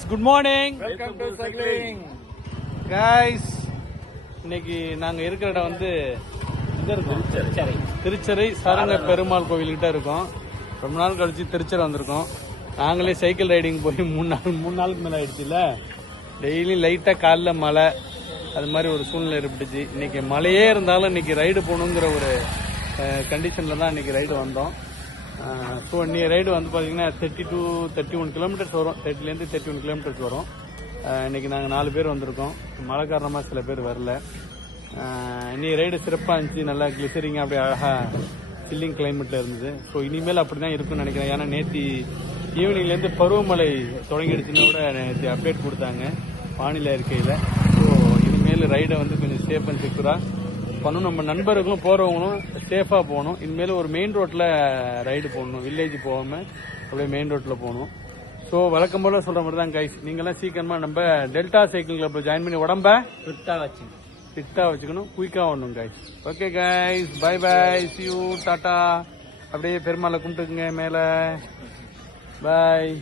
guys, good morning. Welcome to cycling. Guys, இன்னைக்கு நாங்க இருக்கிற இடம் வந்து திருச்சரை சரங்க பெருமாள் கோவில்கிட்ட இருக்கோம். ரொம்ப நாள் கழிச்சு திருச்சரை வந்திருக்கோம். நாங்களே சைக்கிள் ரைடிங் போய் மூணு நாளுக்கு மேல ஆயிடுச்சுல. டெய்லி லைட்டா காலைல மழை அது மாதிரி ஒரு சூழ்நிலை ஏற்பட்டுச்சு. இன்னைக்கு மழையே இருந்தாலும் இன்னைக்கு ரைடு போகணுங்கிற ஒரு கண்டிஷன்ல தான் இன்னைக்கு ரைடு வந்தோம். ஸோ இன்னைக்கு ரைடு வந்து பார்த்தீங்கன்னா 30 to 31 கிலோமீட்டர்ஸ் வரும். 30லேருந்து 31 கிலோமீட்டர்ஸ் வரும். இன்னைக்கு நாங்கள் 4 பேர் வந்திருக்கோம். மழை காரணமாக சில பேர் வரல. இன்னைக்கு ரைடு சிறப்பாக இருந்துச்சு. நல்லா கிளிசரிங்க அப்படியே அழகாக சில்லிங் கிளைமேட்டில் இருந்தது. ஸோ இனிமேல் அப்படி தான் இருக்குன்னு நினைக்கிறேன். ஏன்னா நேற்று ஈவினிங்லேருந்து பருவமழை தொடங்கிடுச்சுன்னு கூட நேற்று அப்டேட் கொடுத்தாங்க வானிலை இருக்கையில். ஸோ இனிமேல் ரைடை வந்து கொஞ்சம் சேஃப் அண்ட் செக்யூராக பண்ணணும். நம்ம நண்பர்களும் போகிறவங்களும் சேஃபாக போகணும். இனிமேல் ஒரு மெயின் ரோட்டில் ரைடு போகணும். வில்லேஜ் போகாமல் அப்படியே மெயின் ரோட்டில் போகணும். ஸோ வழக்கம் போல சொல்கிற மாதிரி தான் கைஸ். நீங்கள்லாம் சீக்கிரமாக நம்ம டெல்டா சைக்கிள் கிளப்பில் ஜாயின் பண்ணி உடம்ப ஃபிட்டாக வச்சுக்கணும். குயிக்காக ஓடணும் guys. Okay guys, bye bye, see you, tata. அப்படியே பெருமாளை கும்பிட்டுக்குங்க மேலே. பாய்.